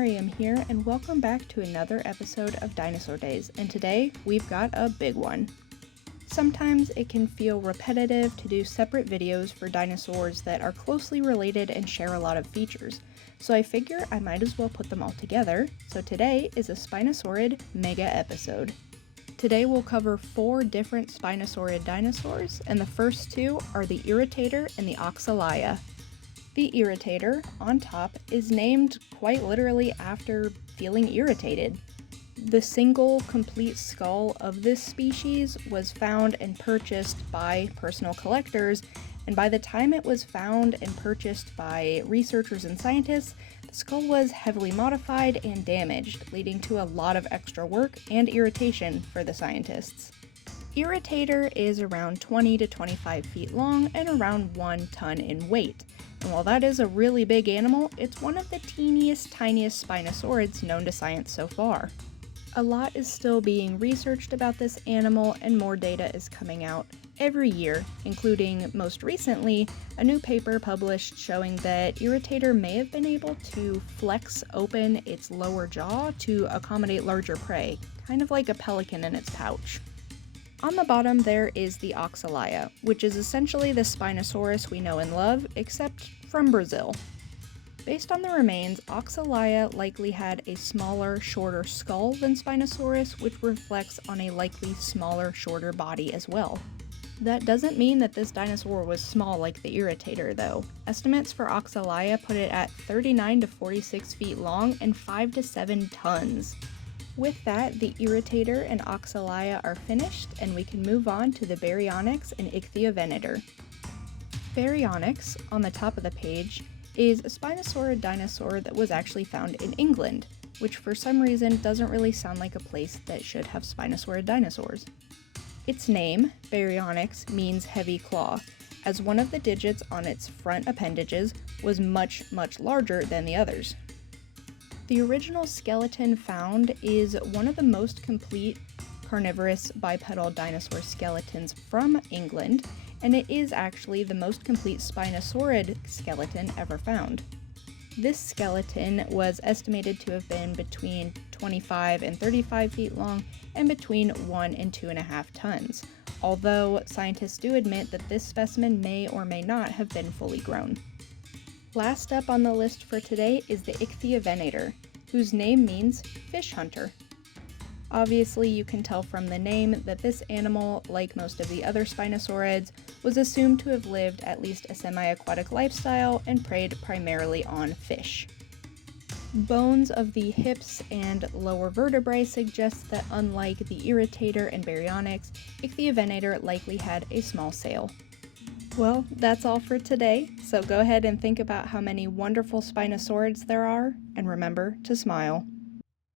Mariam here, and welcome back to another episode of Dinosaur Days, and today we've got a big one. Sometimes it can feel repetitive to do separate videos for dinosaurs that are closely related and share a lot of features, so I figure I might as well put them all together, so today is a Spinosaurid mega episode. Today we'll cover 4 different Spinosaurid dinosaurs, and the first two are the Irritator and the Oxalaia. The Irritator, on top, is named quite literally after feeling irritated. The single, complete skull of this species was found and purchased by personal collectors, and by the time it was found and purchased by researchers and scientists, the skull was heavily modified and damaged, leading to a lot of extra work and irritation for the scientists. Irritator is around 20 to 25 feet long and around 1 ton in weight. And while that is a really big animal, it's one of the teeniest, tiniest Spinosaurids known to science so far. A lot is still being researched about this animal, and more data is coming out every year, including, most recently, a new paper published showing that Irritator may have been able to flex open its lower jaw to accommodate larger prey, kind of like a pelican in its pouch. On the bottom there is the Oxalaia, which is essentially the Spinosaurus we know and love, except from Brazil. Based on the remains, Oxalaia likely had a smaller, shorter skull than Spinosaurus, which reflects on a likely smaller, shorter body as well. That doesn't mean that this dinosaur was small like the Irritator, though. Estimates for Oxalaia put it at 39 to 46 feet long and 5 to 7 tons. With that, the Irritator and Oxalaia are finished, and we can move on to the Baryonyx and Icthyovenator. Baryonyx, on the top of the page, is a Spinosaurid dinosaur that was actually found in England, which for some reason doesn't really sound like a place that should have Spinosaurid dinosaurs. Its name, Baryonyx, means heavy claw, as one of the digits on its front appendages was much larger than the others. The original skeleton found is one of the most complete carnivorous bipedal dinosaur skeletons from England, and it is actually the most complete Spinosaurid skeleton ever found. This skeleton was estimated to have been between 25 and 35 feet long and between 1 and 2.5 tons, although scientists do admit that this specimen may or may not have been fully grown. Last up on the list for today is the Icthyovenator, whose name means fish hunter. Obviously, you can tell from the name that this animal, like most of the other Spinosaurids, was assumed to have lived at least a semi-aquatic lifestyle and preyed primarily on fish. Bones of the hips and lower vertebrae suggest that unlike the Irritator and Baryonyx, Icthyovenator likely had a small sail. Well, that's all for today, so go ahead and think about how many wonderful Spinosaurids there are, and remember to smile.